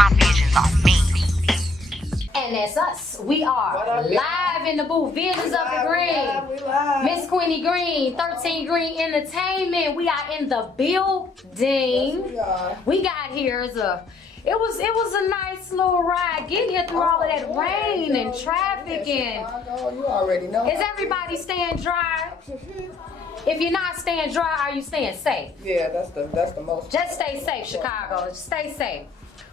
My visions are me. And that's us. We are live in the booth. Visions of the Greene. We live. Miss Queenie Greene, 13 Greene Entertainment. We are in the building. Yes, we are. We got here as it was a nice little ride getting here through all of that rain and traffic and Chicago, you already know. is everybody staying dry? If you're not staying dry, are you staying safe? Yeah, that's the most. Just stay safe, Chicago. Stay safe.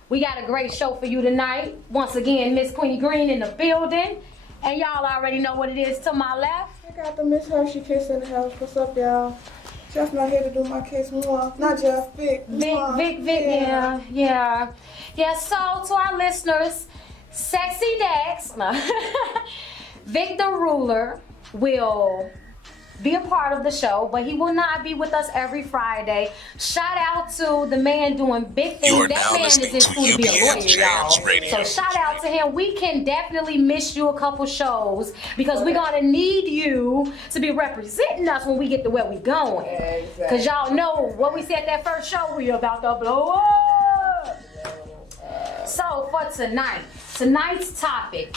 We got a great show for you tonight. Once again, Miss Queenie Greene in the building. And y'all already know what it is to my left. I got the Miss Hershey kiss in the house. What's up, y'all? Jeff not here to do my kiss. Mwah. Not Jeff, Vic. Mwah. Vic, yeah. So to our listeners, Sexy Dex, Vic the Ruler will be a part of the show, but he will not be with us every Friday. Shout out to the man doing big things. That man is in school to be a lawyer, y'all. So shout out to him. We can definitely miss you a couple shows because we're gonna need you to be representing us when we get to where we going. Exactly. Cause y'all know what we said that first show, we about to blow up. So for tonight's topic,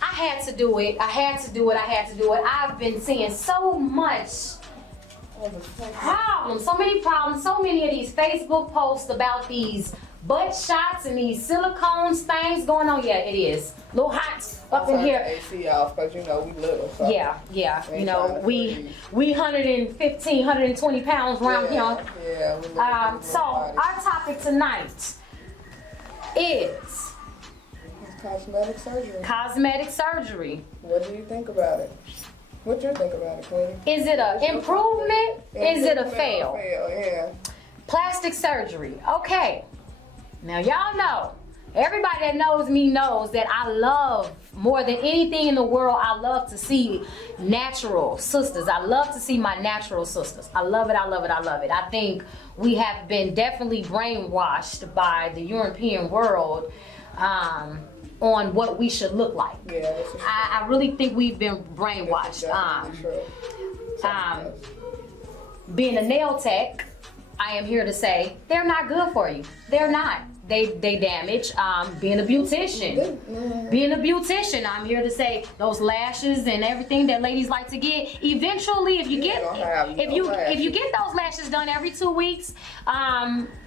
I had to do it. I've been seeing so much problems, so many problems, so many of these Facebook posts about these butt shots and these silicone things going on. Yeah, it is. A little hot up in here. AC off because you know we little. So Yeah. You know, we 115, 120 pounds around here. Yeah. We little. So our topic tonight is Cosmetic surgery. cosmetic surgery. What do you think about it? What you think about it, Queenie? Is it an improvement? Is it a fail? Yeah. Plastic surgery. Okay. Now y'all know, everybody that knows me knows that I love, more than anything in the world, I love to see natural sisters. I love to see my natural sisters. I love it. I think we have been definitely brainwashed by the European world on what we should look like. Yeah, I really think we've been brainwashed. Being a nail tech, I am here to say they're not good for you. They're not. They damage. Being a beautician, I'm here to say those lashes and everything that ladies like to get. Eventually, if you get those lashes done every 2 weeks,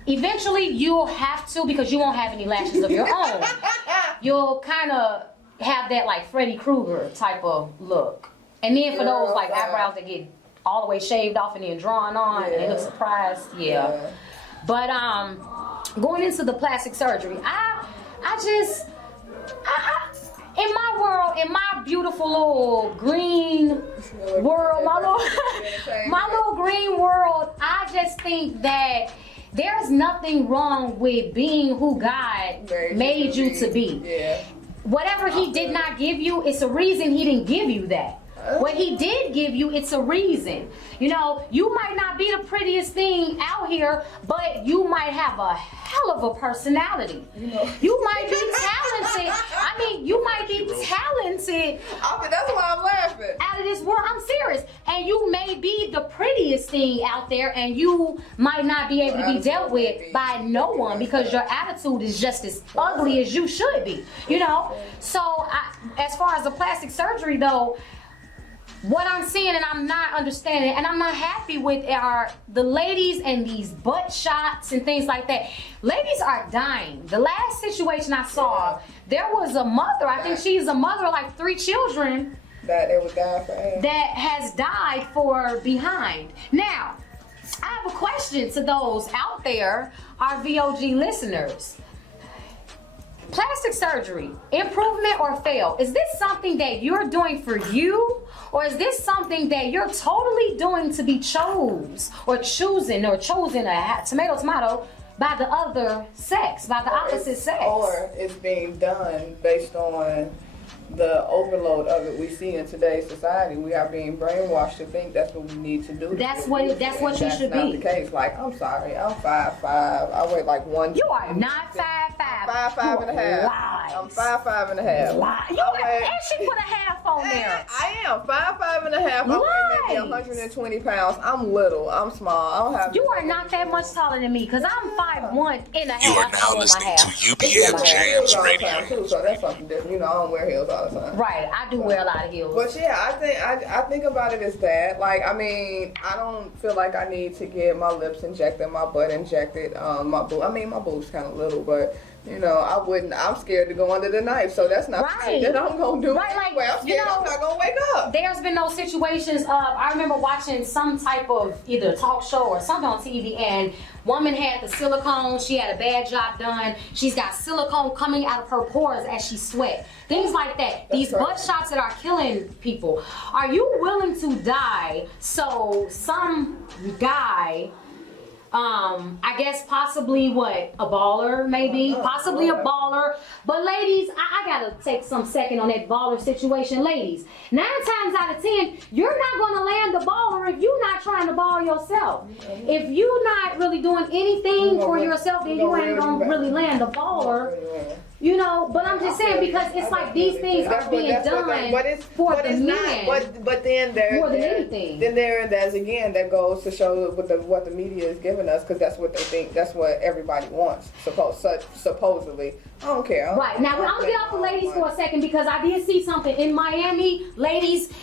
eventually you'll have to, because you won't have any lashes of your own. You'll kind of have that like Freddy Krueger type of look. And then for those like eyebrows that get all the way shaved off and then drawn on and they look surprised, yeah. But going into the plastic surgery, I in my world, in my beautiful little green world, my little green world, I just think that there's nothing wrong with being who God made you to be. Yeah. Whatever he did not give you, it's a reason he didn't give you that. What he did give you, it's a reason. You know, you might not be the prettiest thing out here, but you might have a hell of a personality. You might be talented. You might be talented. That's why I'm laughing. Out of this world, I'm serious. And you may be the prettiest thing out there, and you might not be able to be dealt with by no one because your attitude is just as ugly as you should be. You know? So, as far as the plastic surgery, though, what I'm seeing and I'm not understanding and I'm not happy with are the ladies and these butt shots and things like that. Ladies are dying. The last situation I saw, there was a mother, I think she's a mother of like 3 children that they would die for AIDS. That has died for behind. Now, I have a question to those out there, our VOG listeners. Plastic surgery, improvement or fail? Is this something that you're doing for you? Or is this something that you're totally doing to be chosen a tomato by the other sex, by the opposite sex? Or it's being done based on the overload of it we see in today's society. We are being brainwashed to think that's what we need to do. That's what you should be. That's not the case. Like, I'm sorry, I'm 5'5". I weigh like 1. You are not 5'5". 5'5" and a half. Lies. I'm 5'5" and a half. Lies. You and she put a half on there. I am 5'5" and a half. I'm weighing maybe 120 pounds. I'm little. I'm small. I don't have. You are not that much taller than me, because I'm 5'1" and a half. You are now listening to UBM JAMS Radio. So that's something different. You know, I don't wear heels all the time. Right, I do wear a lot of heels. But yeah, I think about it as that. Like, I mean, I don't feel like I need to get my lips injected, my butt injected, my boobs kind of little, but you know, I wouldn't. I'm scared to go under the knife, so that's not something that I'm gonna do. Right, like, I'm scared I'm not gonna wake up. There's been those situations. I remember watching some type of either talk show or something on TV, and woman had the silicone. She had a bad job done. She's got silicone coming out of her pores as she sweat. Things like that. These butt shots that are killing people. Are you willing to die so some guy, I guess possibly a baller maybe, possibly a baller. But ladies, I gotta take some second on that baller situation. Ladies, 9 times out of 10, you're not gonna land the baller if you're not trying to ball yourself. If you're not really doing anything for yourself, then you ain't gonna really land the baller. You know, but I'm just saying, because it's like these things are being done for the men. But then more than anything. Then there's again that goes to show what the media is giving us, because that's what they think, that's what everybody wants. Supposedly, I don't care. Right now, I'm gonna get off the ladies for a second, because I did see something in Miami. Ladies,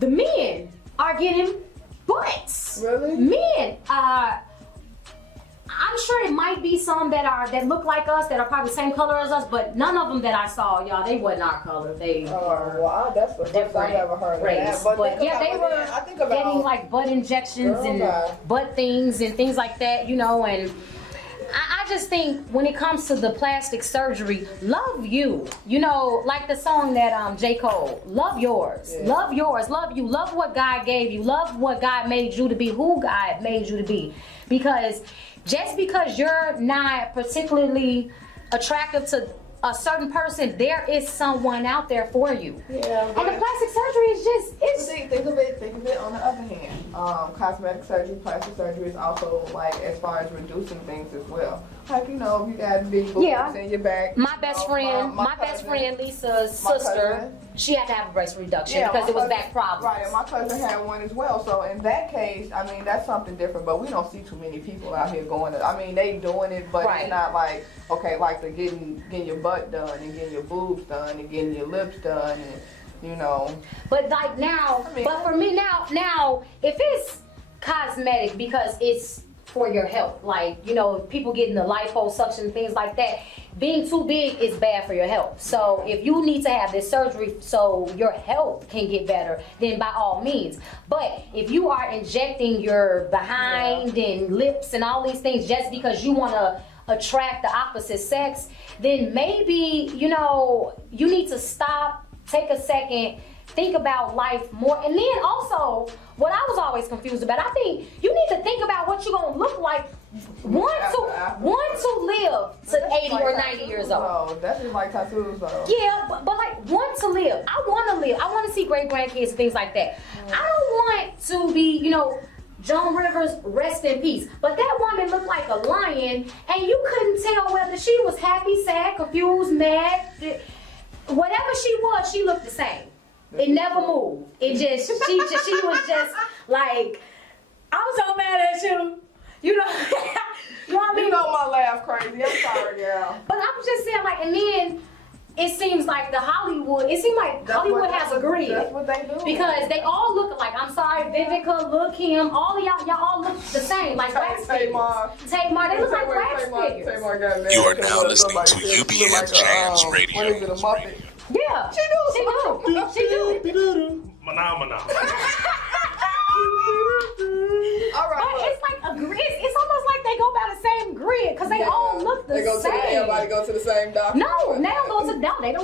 the men are getting butts. Really? Men. I'm sure it might be some that look like us, that are probably the same color as us, but none of them that I saw, y'all, they wasn't our color. They were that's the first I've ever heard of that. But yeah, they were getting like butt injections and butt things and things like that, you know. And I just think when it comes to the plastic surgery, love you. You know, like the song that J. Cole, love yours. Yeah. Love yours, love you. Love what God gave you. Love what God made you to be, who God made you to be. Because just because you're not particularly attractive to a certain person, there is someone out there for you. Yeah. And the plastic surgery is just, think of it on the other hand. Cosmetic surgery, plastic surgery is also like as far as reducing things as well. Like, you know, if you got big boobs in your back. My best friend, Lisa's sister, she had to have a breast reduction because it was back problems. Right, and my cousin had one as well. So in that case, I mean, that's something different. But we don't see too many people out here going. I mean, they doing it, but it's not like, okay, like the getting your butt done and getting your boobs done and getting your lips done and, you know. But like now, but for me now, if it's cosmetic because it's for your health, like, you know, people getting the liposuction, things like that, being too big is bad for your health. So if you need to have this surgery so your health can get better, then by all means. But if you are injecting your behind and lips and all these things just because you want to attract the opposite sex, then maybe, you know, you need to stop, take a second, think about life more. And then also, what I was always confused about, I think you need to think about what you're going to look like one to live to 80 or 90 years old. That's just like tattoos though. Yeah, but like one to live. I want to live. I want to see great grandkids and things like that. I don't want to be, you know, Joan Rivers, rest in peace. But that woman looked like a lion, and you couldn't tell whether she was happy, sad, confused, mad. Whatever she was, she looked the same. It never moved. It just, she was just like, I'm so mad at you. You know, you know what I mean? You know my laugh crazy. I'm sorry, girl. But I'm just saying, like, and then it seems like Hollywood has agreed. That's what they do. Because they all look alike. I'm sorry, Vivica, look him, all of y'all all look the same, like wax figures. Tamar, they look like wax figures. You are now listening to UBM JAMS Radio. What is it, a Muppet? Yeah, she do. Phenomena. All right. But it's like a grid. It's almost like they go by the same grid because they all look the same. Everybody go to the same doctor. No, they don't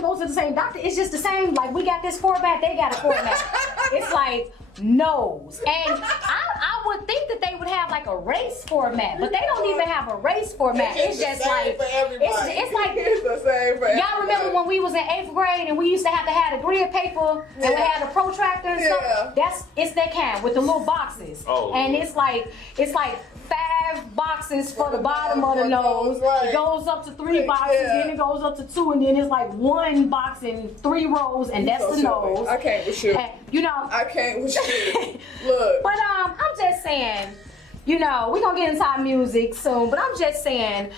go to the same doctor. It's just the same. Like, we got this format, they got a format. It's like nose. And I would think that they would have like a race format, but they don't even have a race format. It's just like it's like the same for y'all remember when we was in 8th grade and we used to have the grid paper and we had the protractor and stuff? It's that kind with the little boxes. Oh. And it's like 5 boxes for the bottom of the nose. Right. It goes up to 3 boxes, then it goes up to 2, and then it's like 1 box and 3 rows, and that's the nose. I can't with you. And, you know. I can't with you. Look. But I'm just saying, you know, we're gonna get into our music soon, but I'm just saying,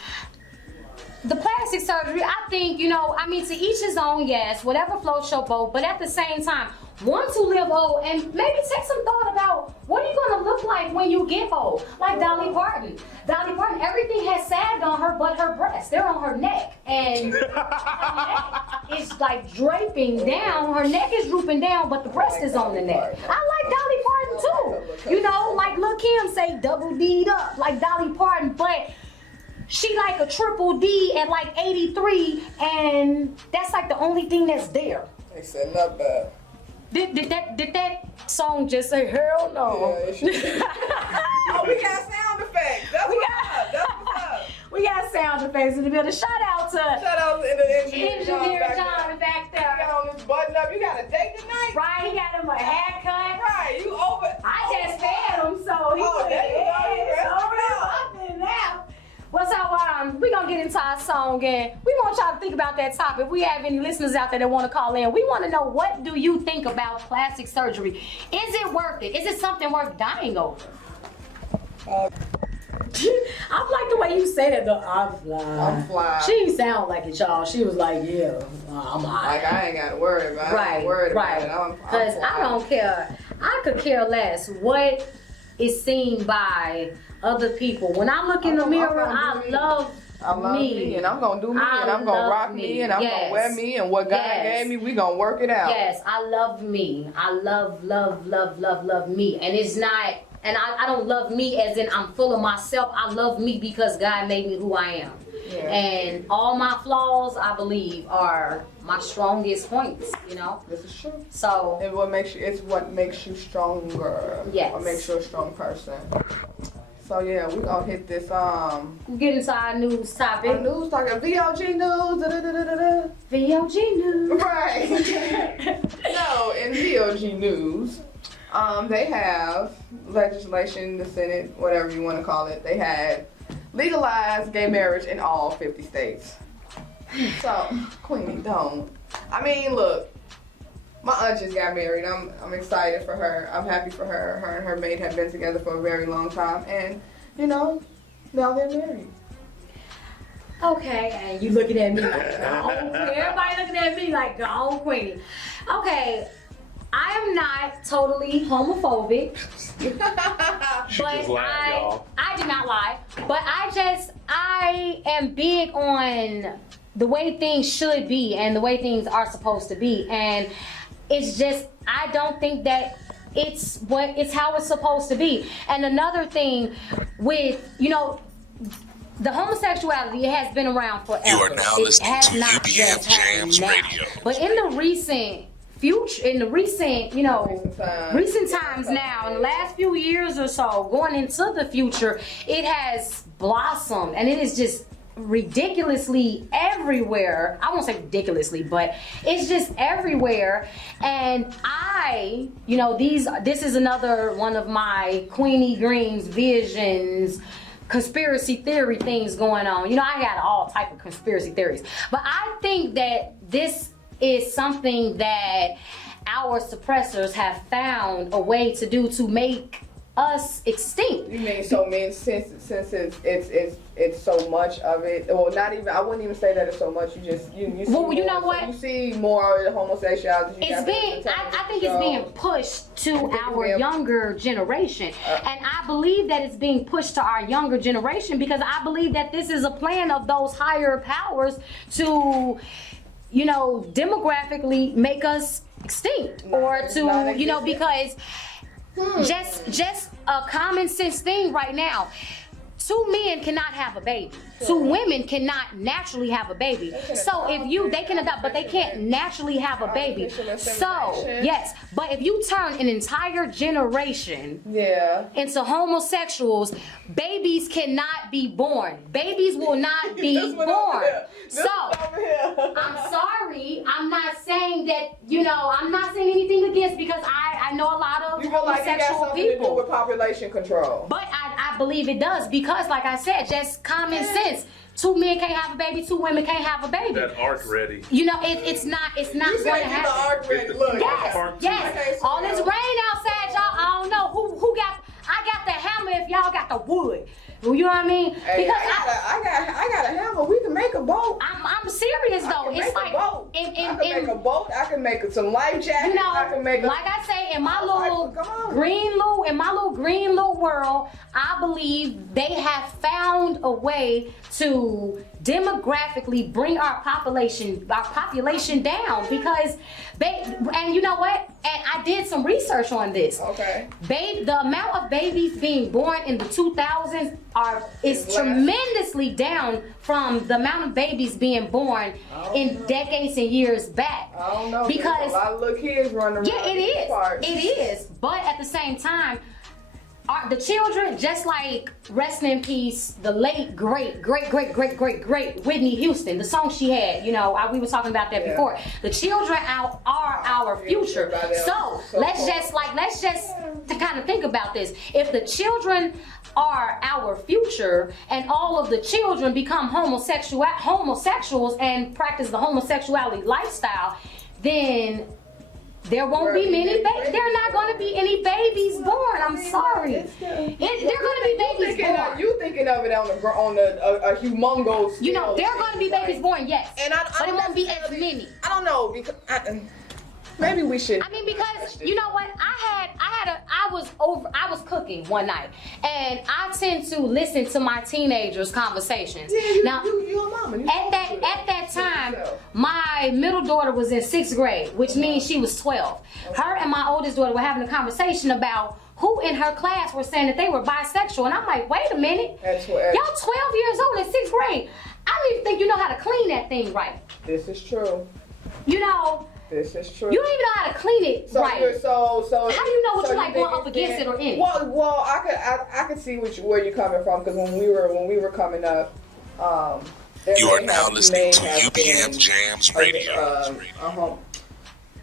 the plastic surgery, I think, you know, I mean, to each his own, yes, whatever floats your boat, but at the same time, want to live old and maybe take some thought about what are you gonna look like when you get old? Like Dolly Parton. Dolly Parton, everything has sagged on her but her breasts. They're on her neck. And her neck is like draping down. Her neck is drooping down, but the breast is on the neck. I like Dolly Parton too. You know, like Lil' Kim say double D'd up, like Dolly Parton, but she like a triple D at like 83, and that's like the only thing that's there. They said not bad. Did that song just say hell no? Yeah, it should. Oh, we got sound effects. That's what's up. We got sound effects in the building. Shout out to the engineer John back there. You got on this button up. You got a date tonight? Right, he got him a haircut. Right, you over. I just fed him, so he put there you it in now. Well, so we're going to get into our song, and we want y'all to think about that topic. If we have any listeners out there that want to call in, we want to know, what do you think about plastic surgery? Is it worth it? Is it something worth dying over? I like the way you said it, though. I'm fly. She didn't sound like it, y'all. She was like, yeah, I'm all right. Like, I ain't got to worry about it. I ain't worried about it. Because I don't care. I could care less what is seen by other people. When I look in the mirror, I love me. And I'm going to do me, and I'm going to rock me, and I'm going to wear me, and what God gave me, we going to work it out. Yes, I love me. I love me. And it's not, and I don't love me as in I'm full of myself. I love me because God made me who I am. Yeah. And all my flaws, I believe, are my strongest points, you know? This is true. So, and it's what makes you stronger. Yes. What makes you a strong person. So yeah, we're gonna hit this we'll get into our news topic. Our news topic. VOG news. VOG news. Right. No, in VOG news, they have legislation, the Senate, whatever you want to call it, they had legalized gay marriage in all 50 states. So, Queenie, don't. I mean, look, my aunt just got married. I'm excited for her. I'm happy for her. Her and her mate have been together for a very long time, and you know, now they're married. Okay, and you looking at me like, go. Everybody looking at me like, go, Queenie. Okay, I am not totally homophobic. But I did not lie. But I am big on the way things should be and the way things are supposed to be. And it's just, I don't think that it's how it's supposed to be. And another thing with, you know, the homosexuality, it has been around forever. You are now listening to UBM JAMS Radio. But in the recent future, in the recent, you know, recent times now, in the last few years or so, going into the future, it has blossomed, and it is just ridiculously everywhere. I won't say ridiculously, but it's just everywhere. And you know, this is another one of my Queenie Greene's visions, conspiracy theory things going on. You know, I got all type of conspiracy theories, but I think that this is something that our suppressors have found a way to do to make us extinct. You mean since it's so much of it? Well, not even. I wouldn't even say that it's so much. You see. Well, you know what? You see more homosexuality. It's being. I think it's being pushed to our younger generation, and I believe that it's being pushed to our younger generation because I believe that this is a plan of those higher powers to, you know, demographically make us extinct, or to, you know, because just a common sense thing right now. 2 men cannot have a baby. 2 women cannot naturally have a baby. So if they can adopt, but they can't naturally have a baby. So yes, but if you turn an entire generation into homosexuals, babies cannot be born. Babies will not be born. So I'm sorry, I'm not saying that, you know, I'm not saying anything against, because I know a lot of You feel like it got homosexual something to do people. with population control. But I believe it does because, like I said, just common sense. 2 men can't have a baby, 2 women can't have a baby. That arc ready. You know, it's not You going to said you the happen. arc ready. Look. Yes, Part two. yes. All this rain outside, y'all. I don't know who got. I got the hammer. If y'all got the wood, you know what I mean? Hey, Because I got a hammer. We can make a boat. I'm serious though. I can It's make like a boat. I can make a boat. I can make some life jackets. you know, I can make like I say, in my I was like, little come on. green little world, I believe they have found a way to demographically bring our population down because and you know what? And I did some research on this. Okay. The amount of babies being born in the 2000s is less. tremendously down from the amount of babies being born in decades and years back. I don't know. Because there's a lot of little kids running around. yeah, it in these is. parts. It is. But at the same time, the children, just like rest in peace, the late great Whitney Houston, the song she had, you know, we were talking about that Yeah. before. The children are our future. So let's just to kind of think about this. If the children are our future and all of the children become homosexuals and practice the homosexuality lifestyle, then there won't be many babies. There are not going to be any babies born. I'm sorry. There are going to be babies born. You thinking of it on a humongous. You know, there are going to be babies born, yes. And but it won't be as many. I don't know because maybe we should. I mean, because you know what, I was cooking one night, and I tend to listen to my teenagers' conversations. Yeah, you a mama. At that time, my middle daughter was in 6th grade, which means she was 12. Her and my oldest daughter were having a conversation about who in her class were saying that they were bisexual, and I'm like, wait a minute, That's y'all 12 years old in 6th grade. I don't even think you know how to clean that thing right. This is true. You know. This is true. You don't even know how to clean it right. So how do you know what you like going up against it or in it? Well, I could see where you're coming from because when we were coming up, You are now listening to UBM JAMS Radio.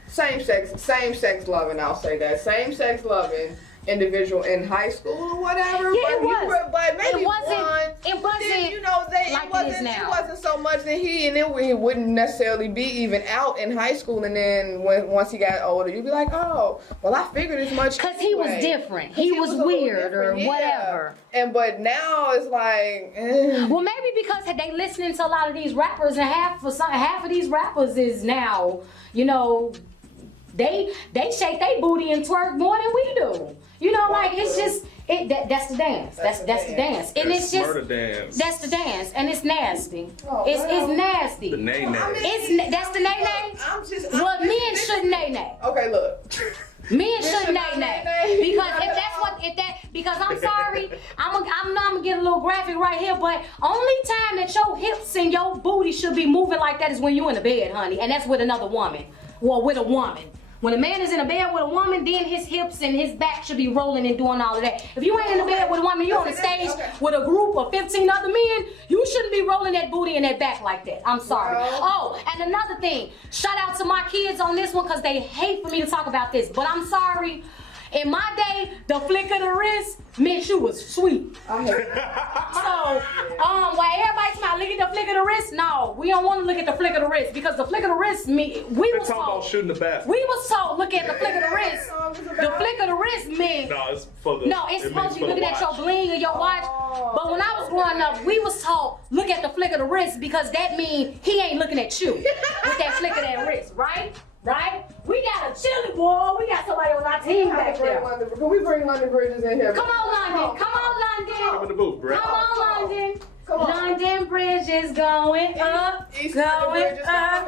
Same sex loving. I'll say that same sex loving individual in high school or whatever. Yeah, it was. But maybe it wasn't. then, you know, it wasn't so much that it wouldn't necessarily be even out in high school, and then once he got older, you'd be like, oh, well, I figured as much. Because he was different. He was weird or whatever. But now it's like, well, maybe because they listening to a lot of these rappers, and half of these rappers is now, you know, they shake their booty and twerk more than we do. You know, like it's just that's the dance. That's the dance. And it's just dance. That's the dance, and it's nasty. It's nasty. The nay-nay. That's the nay-nay. Well, men shouldn't nay-nay. Okay, look. Men shouldn't nay-nay because I'm sorry, I'm gonna get a little graphic right here, but only time that your hips and your booty should be moving like that is when you're in the bed, honey, and that's with another woman. Well, with a woman. When a man is in a bed with a woman, then his hips and his back should be rolling and doing all of that. If you ain't in the bed with a woman, you're on the stage with a group of 15 other men, you shouldn't be rolling that booty and that back like that. I'm sorry. Oh, and another thing, shout out to my kids on this one because they hate for me to talk about this, but I'm sorry. In my day, the flick of the wrist meant you was sweet. I hate it. So, while everybody's about look at the flick of the wrist, no, we don't want to look at the flick of the wrist because the flick of the wrist we was talking about shooting the basket. We was told look at the flick of the wrist. The flick of the wrist meant it's for the. No, it's supposed to be looking at your bling or your watch. But when I was growing up, we was told look at the flick of the wrist because that means he ain't looking at you with that flick of that wrist, right? Right? We got a chili boy. We got somebody on our team back there. Can we bring London Bridges in here? Come on, London. Come on, London. Come in the booth, Brett. Come on, London. Come on. London Bridge is going up. Going up.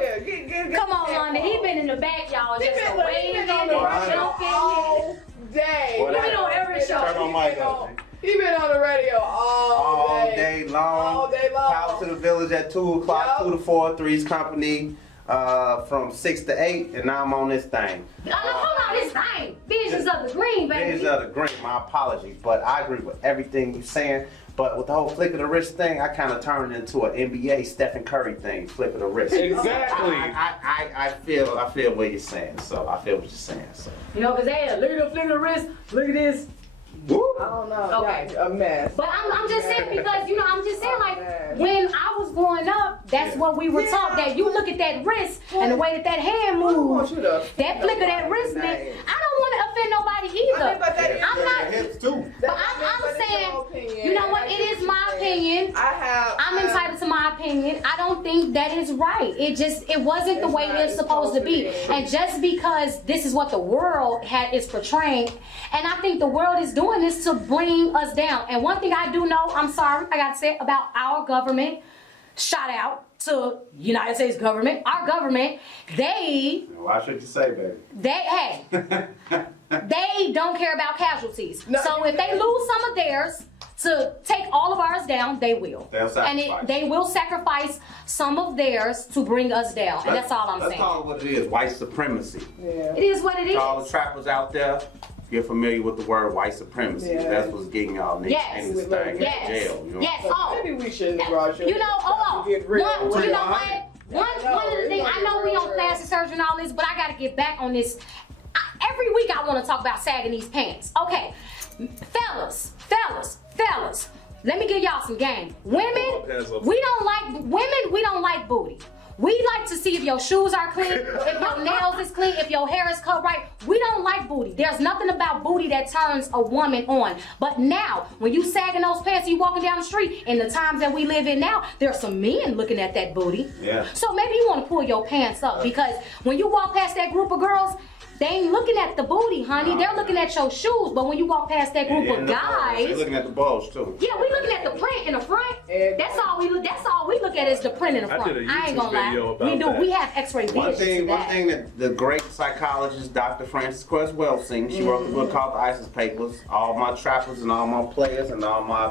Come on, London. He been in the back, y'all. Just waiting on the radio all day. He been on every show. Turn on mic up. He been on the radio all day long. All day long. Out to the village at 2 o'clock, 2 to 4, Three's Company. From 6 to 8, and now I'm on this thing. Hold on, this thing. Visions of the Greene, baby. Visions of the Greene, my apologies, but I agree with everything you're saying. But with the whole flick of the wrist thing, I kind of turned into an NBA Stephen Curry thing, flick of the wrist. Exactly. I feel what you're saying. So I feel what you're saying. So. You know, because hey, look at the flick of the wrist. Look at this. Woo. I don't know. Okay. Yeah, a mess. But I'm just saying because, you know, I'm just saying like man. when I was growing up, that's what we were taught, that you look at that wrist and the way that hand I don't want moves, you to that flick of that wrist, man. I don't want to offend nobody either. I mean, but that is I'm not, Hips too. but I'm saying, you know what, it is my opinion. I'm entitled to my opinion. I don't think that is right. It wasn't the way it's supposed to be. And just because this is what the world is portraying, and I think the world is doing this to bring us down. And one thing I do know, I'm sorry, I gotta say about our government, shout out to United States government, our government, Why should you say, baby? they don't care about casualties. No, So if they lose some of theirs to take all of ours down, they will. They'll sacrifice. They will sacrifice some of theirs to bring us down. And that's all I'm Let's saying. call it what it is, white supremacy. Yeah. It is what it is. To all the trappers out there, you're familiar with the word white supremacy. Yeah. That's what's getting y'all niggas Yes. in this thing in Yes. jail. You know? Yes. Oh. Maybe we shouldn't have brought You know, hold Get real. on. You know what? No, One of the things, I know we on plastic surgery and all this, but I gotta get back on this. Every week I wanna talk about sagging these pants. Okay, fellas, let me give y'all some game. Women, we don't like booty. We like to see if your shoes are clean, if your nails is clean, if your hair is cut right. We don't like booty. There's nothing about booty that turns a woman on. But now, when you sagging those pants and you walking down the street, in the times that we live in now, there's some men looking at that booty. Yeah. So maybe you want to pull your pants up, because when you walk past that group of girls, they ain't looking at the booty, honey. They're looking at your shoes. But when you walk past that group of They're guys, looking at the balls too. yeah, we looking at the print in the front. That's all we look at is the print in the front. did a I ain't YouTube gonna video lie. about We do. that. We have X-ray vision. One to thing that. that the great psychologist Dr. Frances Cress Welsing, she wrote a book called The ISIS Papers. All my trappers and all my players and all my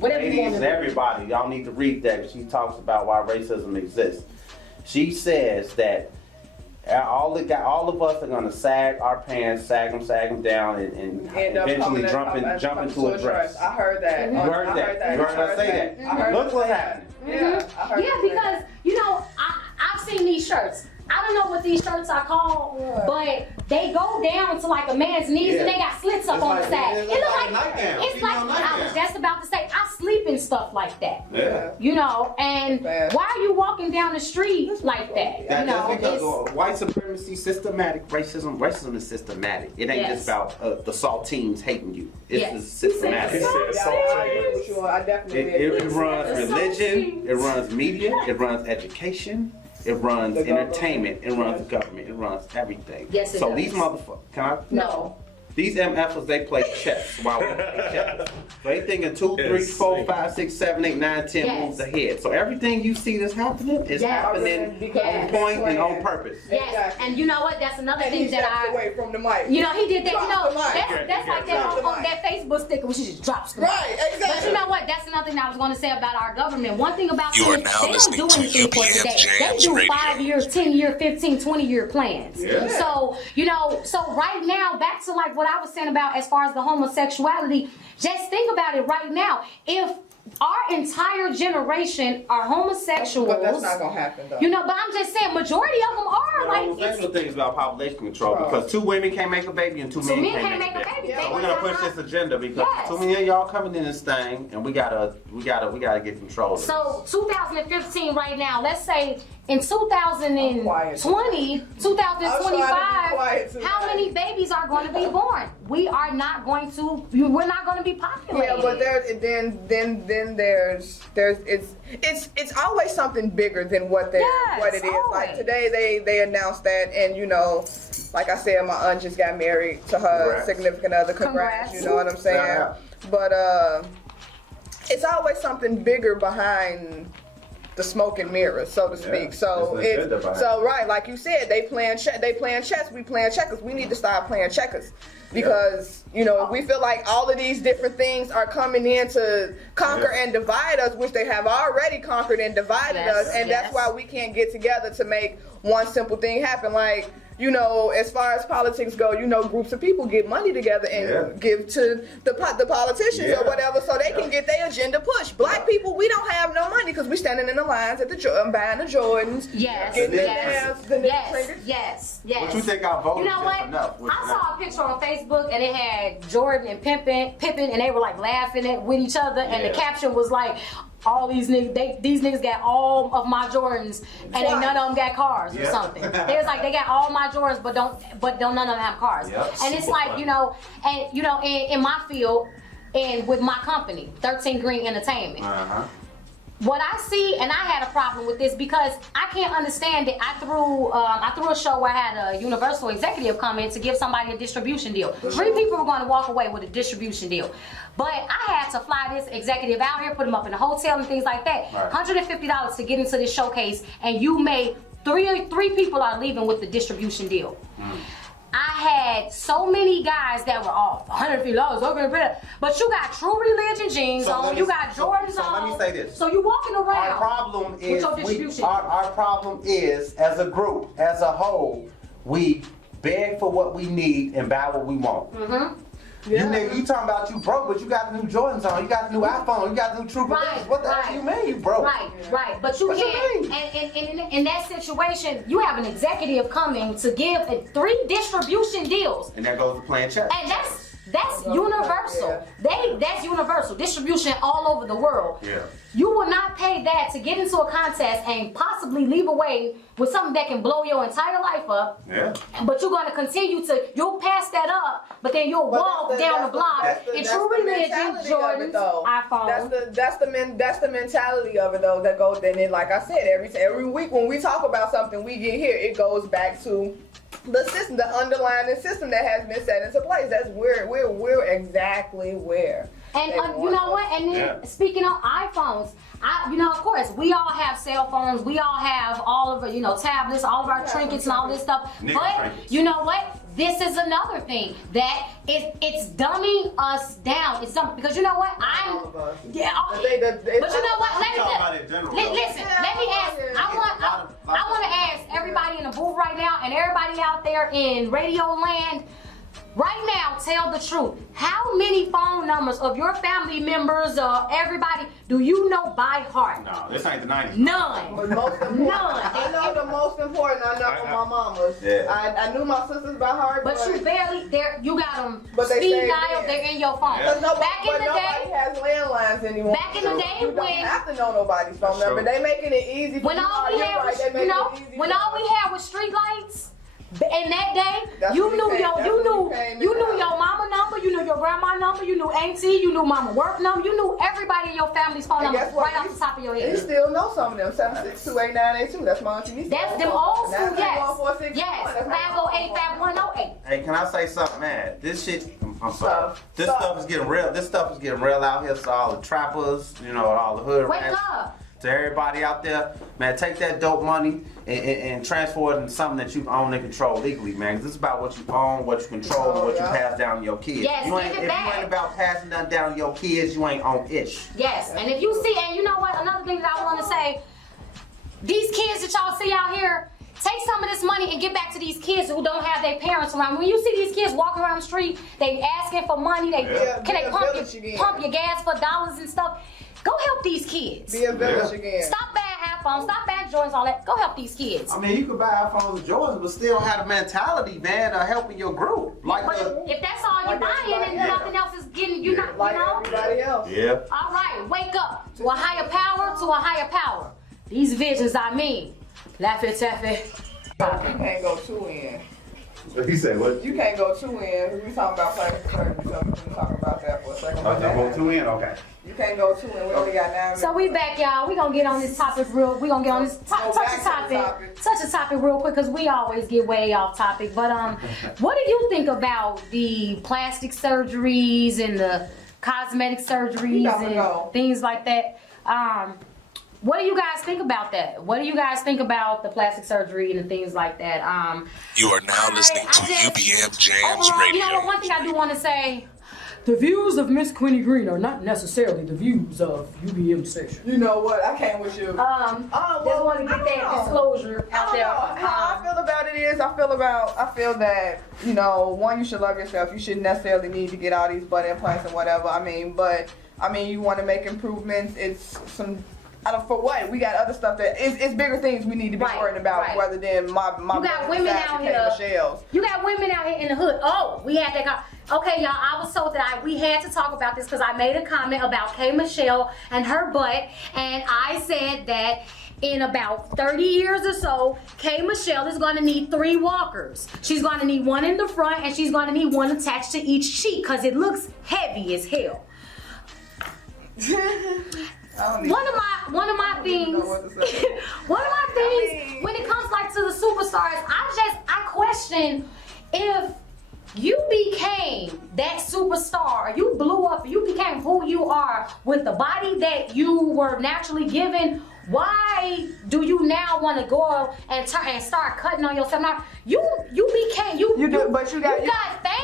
Whatever you ladies want and to do. everybody, y'all need to read that. She talks about why racism exists. She says that all of us are gonna sag our pants, sag them down, and End up eventually coming jump into a dress. I heard that. You heard that? You heard her say that? Look what's happening. Yeah, I heard Yeah, her say because that. you know, I've seen these shirts. I don't know what these shirts are called, but they go down to like a man's knees and they got slits up It's on like- the side. it It looks look like like a nightgown, it's like female I nightgown. was just about to say I sleep in stuff like that. Yeah. You know, and Man. why are you walking down the street like that? That's You know, because it's- white supremacy, systematic racism is systematic. It ain't Yes. just about the saltines hating you. It's Yes. systematic. He said Yeah, salt I agree with you. I definitely It agree. runs It's religion, saltines. it runs media, it runs education, it runs The government. entertainment, it runs the government, it runs everything. Yes, it so does. these motherfuckers, can I? No. These MFers, they play chess while we play chess. So they thinking 2, 3, 4, 5, 6, 7, 8, 9, 10 Yes. moves ahead. So everything you see that's happening is Yes. happening Because on it's point and on planned. purpose. Yes, Exactly. and you know what? That's another And thing he that steps away from the mic. you know, he did that. You Drop know, the mic. that's like that Drop the on mic. that Facebook sticker when she just drops the mic. Right, exactly. But you know what? That's another thing I was going to say about our government. One thing about You them, are now they don't listening do to anything for UBM today. They JAMS do Radio. 5-year, 10-year, 15, 20-year plans. Yeah. So, you know, so right now, back to like what I was saying about as far as the homosexuality, just think about it right now. If our entire generation are homosexuals, But that's not gonna happen though. you know, but I'm just saying, majority of them are The like, homosexual thing is about population control because 2 women can't make a baby and 2 men can't make a baby. baby. So we're gonna push this agenda because Yes. too many of y'all coming in this thing, and we gotta get control of it. So 2015 right now, let's say in 2020, quiet. 2025, quiet too, how guys. many babies are going to be born? We're not going to be populated. Yeah, but it's always something bigger than what Yes, what it is. Like always. today they announced that, and you know, like I said, my aunt just got married to her Congrats. significant other. Congrats. You know what I'm saying? Yeah. But it's always something bigger behind the smoke and mirrors, so to speak. So there's an agenda it's behind so right, like you said, they playing chess, we playing checkers. We need to start playing checkers. Because, you know, we feel like all of these different things are coming in to conquer and divide us, which they have already conquered and divided Yes, us, and yes. that's why we can't get together to make one simple thing happen. Like, you know, as far as politics go, you know, groups of people get money together and give to the politicians or whatever, so they can get their agenda pushed. Black people, we don't have no money because we standing in the lines at the buying the Jordans. Yes, getting yes, the yes. What you think our vote You know is what? enough? I saw a picture on Facebook and it had Jordan and Pippen, and they were like laughing with each other, and the caption was like, all these niggas, these niggas got all of my Jordans, and none of them got cars or something. They was like, they got all my Jordans, but don't none of them have cars. And it's like, you know, in my field and with my company, 13 Greene Entertainment. What I see, and I had a problem with this because I can't understand it. I threw a show where I had a Universal executive come in to give somebody a distribution deal. 3 people were going to walk away with a distribution deal. But I had to fly this executive out here, put him up in a hotel and things like that. $150 to get into this showcase, and you made three people are leaving with the distribution deal. I had so many guys that were off $150, but you got True Religion jeans on, you got Jordans on. Let me say this. So you walking around. Our problem is with your distribution. our problem is, as a group, as a whole, we beg for what we need and buy what we want. You nigga, you talking about you broke, but you got the new Jordans on, you got the new iPhone, you got the new True Religion. What the hell you mean you broke? Right. But you can't, and in that situation, you have an executive coming to give 3 distribution deals. And that goes to playing chess. And that's universal. That's universal distribution all over the world. You will not pay that to get into a contest and possibly leave away with something that can blow your entire life up. But you're going to continue you'll pass that up, but then you'll walk down the block in True Religion, Jordans, iPhone. That's the mentality of it though. That goes, and then like I said, every week when we talk about something, we get here, it goes back to the system, the underlying system that has been set into place. That's we're exactly where. And you know what? And then speaking of iPhones, of course, we all have cell phones. We all have all of our, tablets, all of our trinkets and all this stuff. But you know what? This is another thing that it's dumbing us down. It's dumb because you know what? But you know what? Listen. Let me ask. I want to ask everybody in the booth right now and everybody out there in radio land. Right now, tell the truth. How many phone numbers of your family members or everybody do you know by heart? No, this ain't the 90s. None. None. I know the most important. I know my mama's. I knew my sisters by heart. But you barely, you got them but speed dial, they're in your phone. Back in the nobody day, has landlines anymore. Back in the day you when don't have to know nobody's phone number. They making it easy. When all we had was street lights. In that day, you knew your mama number, you knew your grandma number, you knew auntie, you knew mama work number, you knew everybody in your family's phone number right off the top of your head. You still know some of them. 7628982. That's my auntie. That's them old school. Yes. 508 5108. Hey, can I say something, man? This shit. I'm sorry. This stuff is getting real. This stuff is getting real out here. So all the trappers, all the hood rats. Wake up. To everybody out there, man, take that dope money and transfer it into something that you own and control legally, man. 'Cause this is about what you own, what you control, and what you pass down to your kids. Yes, if you ain't about passing that down to your kids, you ain't on ish. Yes, and if you see, and you know what, another thing that I want to say, these kids that y'all see out here, take some of this money and give back to these kids who don't have their parents around. When you see these kids walking around the street, they asking for money, can they pump your gas for dollars and stuff? Go help these kids. Be a village again. Stop buying iPhones, stop buying Jordans, all that. Go help these kids. I mean, you could buy iPhones and Jordans, but still have the mentality, man, of helping your group. If that's all you're buying and nothing else is getting, everybody else. Yeah. All right, wake up to a higher power, These visions, Laffy Taffy. You can't go too in. He said what? You can't go too in. We talking about plastic surgery, so we can talk about that for a second. Go too in? Okay. You can't go too in. We only got 9 minutes. So we back, y'all. We gonna get on this topic touch a topic real quick because we always get way off topic. But what do you think about the plastic surgeries and the cosmetic surgeries and things like that? What do you guys think about that? What do you guys think about the plastic surgery and things like that? You are now listening to UBM JAMS Radio. You know what? One thing I do want to say. The views of Miss Quinny Greene are not necessarily the views of UBM station. You know what? I came with you. Just want to get that disclosure out there. How I feel about it is, I feel that, you know, one, you should love yourself. You shouldn't necessarily need to get all these butt implants and whatever. You want to make improvements. It's some, I don't, for what? We got other stuff that, it's bigger things we need to be worrying about rather than my You got women out here. You got women out here in the hood. Oh, we had that. Okay, y'all, I was told that we had to talk about this because I made a comment about K. Michelle and her butt, and I said that in about 30 years or so, K. Michelle is going to need 3 walkers. She's going to need one in the front, and she's going to need one attached to each cheek because it looks heavy as hell. One of my things when it comes like to the superstars, I question if you became that superstar, you blew up, you became who you are with the body that you were naturally given. Why do you now want to go and start cutting on yourself? Now you got fame.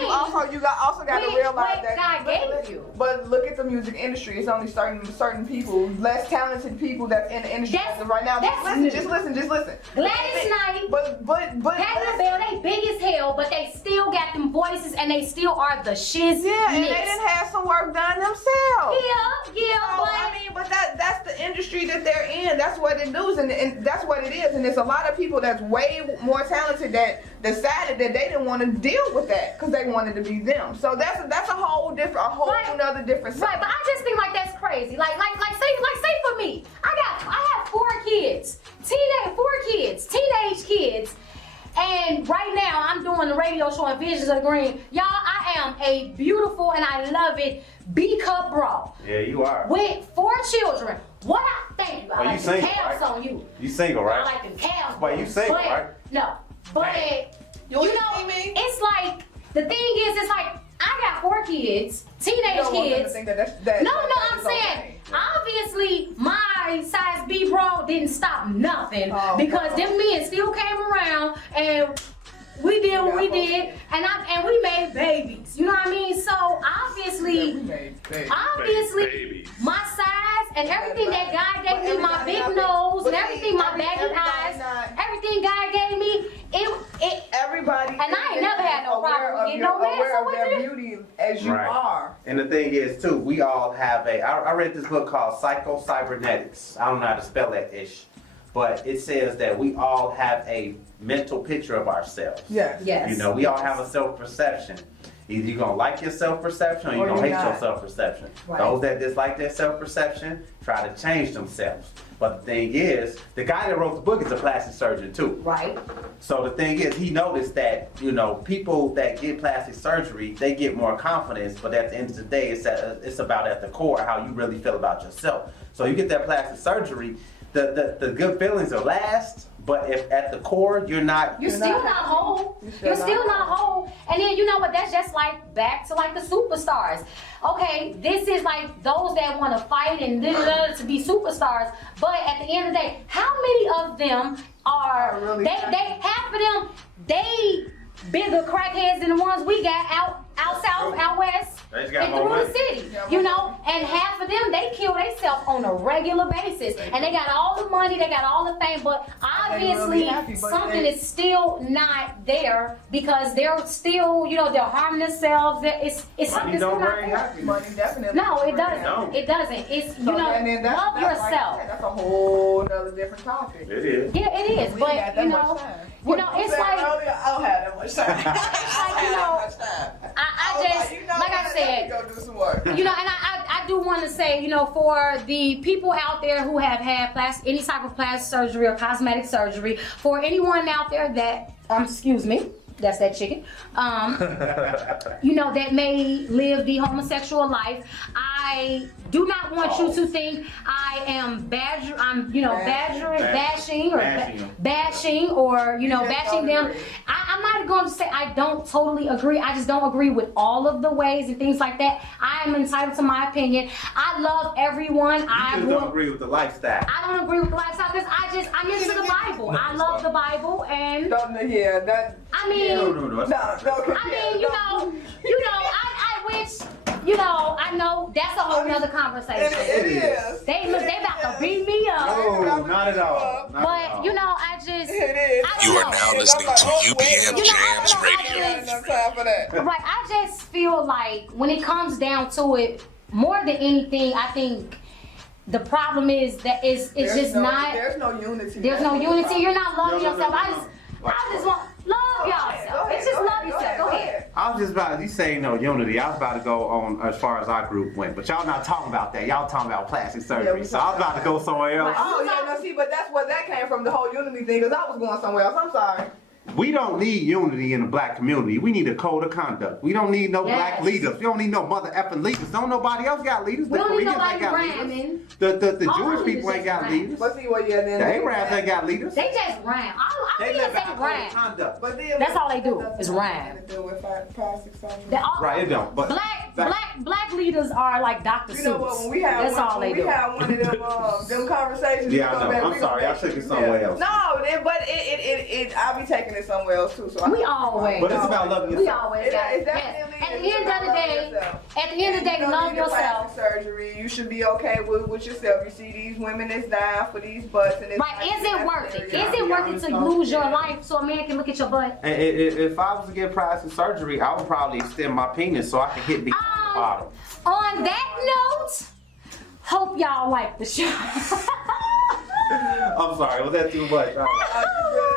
You also got to realize that God gave you. But look at the music industry. It's only certain people, less talented people that's in the industry right now. Just listen. Gladys Knight, but Patti LaBelle, they big as hell, but they still got them voices and they still are the shiz. Yeah, and they didn't have some work done themselves. Yeah, but that's the industry that they're in. That's what it does, and that's what it is. And there's a lot of people that's way more talented that decided that they didn't want to deal with that because they wanted to be them. So that's a whole another different. Right, but I just think like that's crazy. Like say for me, I have 4 kids, teenage kids. And right now, I'm doing the radio show on Visions of the Greene. Y'all, I am a beautiful, and I love it, B-cup bra. Yeah, you are. With 4 children. What I thank you. I like the calves on you. You single, right? I like the calves. Wait, you single, right? No. But, you know, it's like, the thing is, it's like, I got 4 kids, teenage kids. I'm saying, obviously, my size B bra didn't stop nothing because them men still came around and we did what we did, and we made babies. You know what I mean? So obviously, my size and everything that God gave me, my big nose and everything, my baggy eyes, everything God gave me, everybody. And I ain't never had no problem getting no man. So what their beauty as you are. And the thing is too, we all have I read this book called Psycho-Cybernetics. I don't know how to spell that ish. But it says that we all have a mental picture of ourselves. Yes. You know, we all have a self-perception. Either you're gonna like your self-perception or you're gonna hate your self-perception. Right. Those that dislike their self-perception try to change themselves. But the thing is, the guy that wrote the book is a plastic surgeon too. Right. So the thing is, he noticed that, you know, people that get plastic surgery, they get more confidence, but at the end of the day, it's about at the core how you really feel about yourself. So you get that plastic surgery, the good feelings will last, but if at the core you're still not whole. You're still not whole. And then you know what? That's just like back to like the superstars. Okay, this is like those that want to fight and to be superstars. But at the end of the day, how many of them are really they half of them they bigger crackheads than the ones we got out south, out west, and through the city, you know, and half of them, they kill themselves on a regular basis, and they got all the money, they got all the fame, but obviously something is still not there because they're still, you know, they're harming themselves. It's something still not there. Money definitely. No, it doesn't. It doesn't. It's, you know, love yourself. That's a whole other different topic. It is. Yeah, it is, but you know, it's like, I don't have that much time. like, you know, I just, like I said, go do some work. you know, and I do want to say, you know, for the people out there who have had any type of plastic surgery or cosmetic surgery, for anyone out there that, excuse me, that's that chicken, you know, that may live the homosexual life, I do not want you to think I am bashing them. I'm not going to say I don't totally agree. I just don't agree with all of the ways and things like that. I am entitled to my opinion. I love everyone. You just don't agree with the lifestyle. I don't agree with the lifestyle because I'm into the Bible. I love the Bible, and I mean, I wish, you know, I know that's a whole nother conversation. It is. They about to beat me up. No, not at all. But you know, I just You are now listening to UBM Jams Radio. Enough time for that. Right, I just feel like when it comes down to it, more than anything, I think the problem is that it's just not. There's no unity. There's no unity. You're not loving No. yourself. I just want love yourself. It's just love yourself. Go ahead. I was just about, you say no unity. I was about to go on as far as our group went, but y'all not talking about that. Y'all talking about plastic surgery. we So I was about to go somewhere else. Oh yeah, no, see, but that's where that came from, the whole unity thing, because I was going somewhere else. I'm sorry. We don't need unity in the black community. We need a code of conduct. We don't need no black Yes. leaders. We don't need no mother effing leaders. Don't nobody else got leaders. We The don't need Koreans nobody ain't got leaders. ramming. The All Jewish leaders people ain't just got ram. leaders. But see, well, yeah, then The Arabs ain't got leaders. They just ran. I They think live they by code of ran. conduct. But then That's all they do, that is doesn't have rhyme. anything to do with plastic surgery. Right, it don't. But Black leaders are like Dr. You know what? Seuss. When we have That's all when they we do. have one of them conversations. Yeah, I we go know. back, I'm we go sorry. I back. took it somewhere else. No, but I'll be taking it somewhere else too. So We always. But it's about loving We yourself. always got it. Yes. At the end of the day, you don't love need the yourself. plastic surgery. You should be okay with yourself. You see these women that's dying for these butts, and it's Right? like, Is it worth it? serious. Is it worth it to lose your life so a man can look at your butt? And if I was to get plastic surgery, I would probably extend my penis so I can hit behind the bottom. On that note, hope y'all like the show. I'm sorry, was that too much?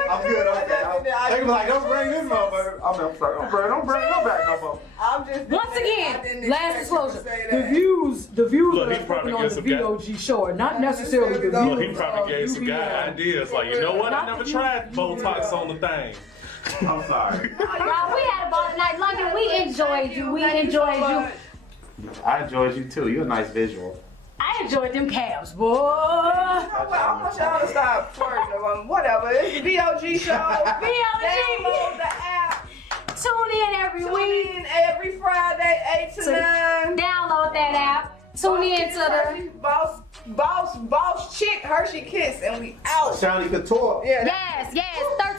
I'm good. Okay. They be like, don't bring this motherfucker. I'm sorry. Don't bring no back no more. I'm just Once I again, didn't last expect you to disclosure. say The that. views Look, that he's are probably spoken on get the some guy- VOG show are not necessarily the Look, Look, he views probably of gave some guy UBM. ideas like, you know what? I never tried Botox on the thing. I'm sorry. Y'all, we had a ball tonight. London, we enjoyed you. We Thank enjoyed so you. much. I enjoyed you too. You're a nice visual. I enjoyed them calves, boy. You know what? I want y'all to stop flirting. Whatever. It's the VOG show. Download the app. Tune in every Tune week. in every Friday, 8 to 9. Download that app. Tune in to the. Boss chick Hershey Kiss, and we out. Shiny Couture. Yeah. Yes.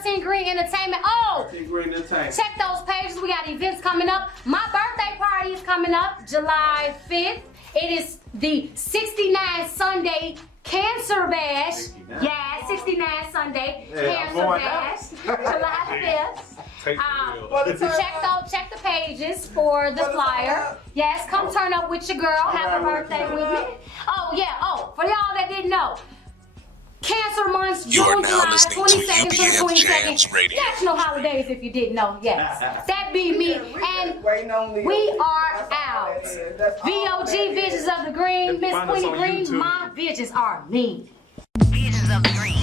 13 Greene Entertainment. Oh, Green in the tank. check those pages. We got events coming up. My birthday party is coming up July 5th. It is the 69 Sunday Cancer Bash. 69. Yeah, 69 Sunday Yeah, I'm Cancer going Bash. out. July 5th. Take For the the turn up. Check the pages for the For the turn flyer. up. Yes, come turn up with your girl. Have a right with birthday you. with me. Oh yeah. Oh, for y'all that didn't know. Cancer months, You are June, now July, listening to 22nd to UBM Jams 22nd. Radio. National holidays, if you didn't know. Yes, that be me. And Waiting on Leo. we are That's all out. that is. That's all VOG that is. Visions of the Green, Miss Find us Queenie on Green. YouTube. My visions are mean. Visions of the Green.